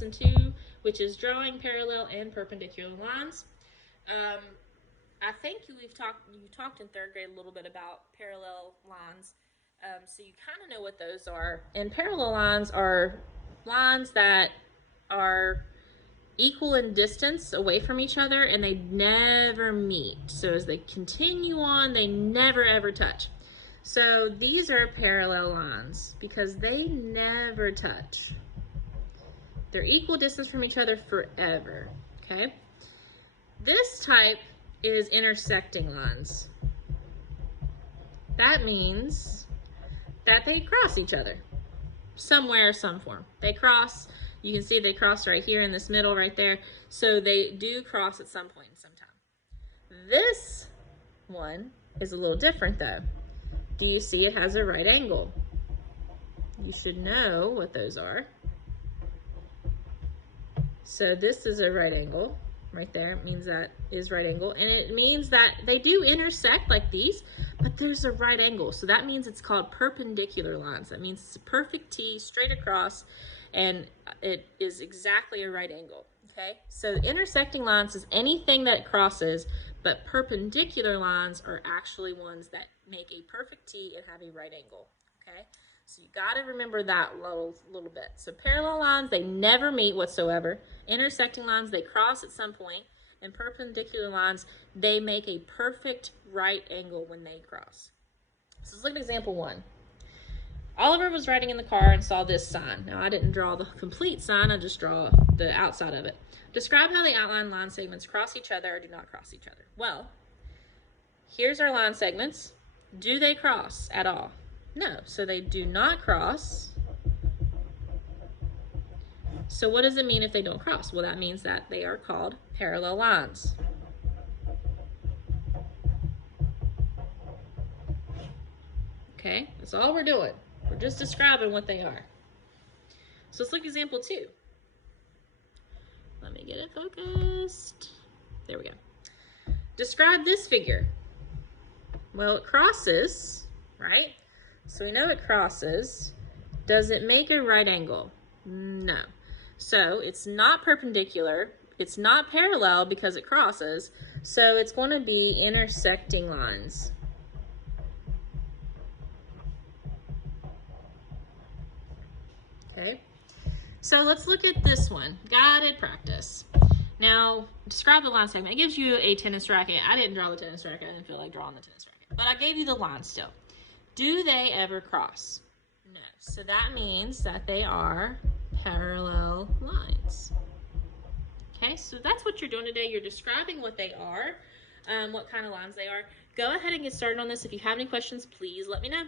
lesson 2, which is drawing parallel and perpendicular lines. I think you talked in 3rd grade a little bit about parallel lines, so you kind of know what those are. And parallel lines are lines that are equal in distance away from each other, and they never meet. So as they continue on, they never ever touch. So these are parallel lines because they never touch. They're equal distance from each other forever, okay? This type is intersecting lines. That means that they cross each other somewhere, some form. They cross. You can see they cross right here in this middle right there. So they do cross at some point in some time. This one is a little different though. Do you see it has a right angle? You should know what those are. So this is a right angle right there. It means that is right angle. And it means that they do intersect like these, but there's a right angle. So that means it's called perpendicular lines. That means it's a perfect T straight across, and it is exactly a right angle, okay? So intersecting lines is anything that crosses, but perpendicular lines are actually ones that make a perfect T and have a right angle, okay? So you got to remember that little bit. So parallel lines, they never meet whatsoever. Intersecting lines, they cross at some point. And perpendicular lines, they make a perfect right angle when they cross. So let's look at example 1. Oliver was riding in the car and saw this sign. Now, I didn't draw the complete sign. I just draw the outside of it. Describe how the outline line segments cross each other or do not cross each other. Well, here's our line segments. Do they cross at all? No, so they do not cross. So what does it mean if they don't cross? Well, that means that they are called parallel lines. Okay, that's all we're doing. We're just describing what they are. So let's look at example 2. Let me get it focused. There we go. Describe this figure. Well, it crosses, right? So we know it crosses. Does it make a right angle? No. So it's not perpendicular. It's not parallel because it crosses. So it's going to be intersecting lines. Okay. So let's look at this one. Guided practice. Now, describe the line segment. It gives you a tennis racket. I didn't draw the tennis racket. I didn't feel like drawing the tennis racket. But I gave you the line still. Do they ever cross? No. So that means that they are parallel lines. Okay, so that's what you're doing today. You're describing what they are, what kind of lines they are. Go ahead and get started on this. If you have any questions, please let me know.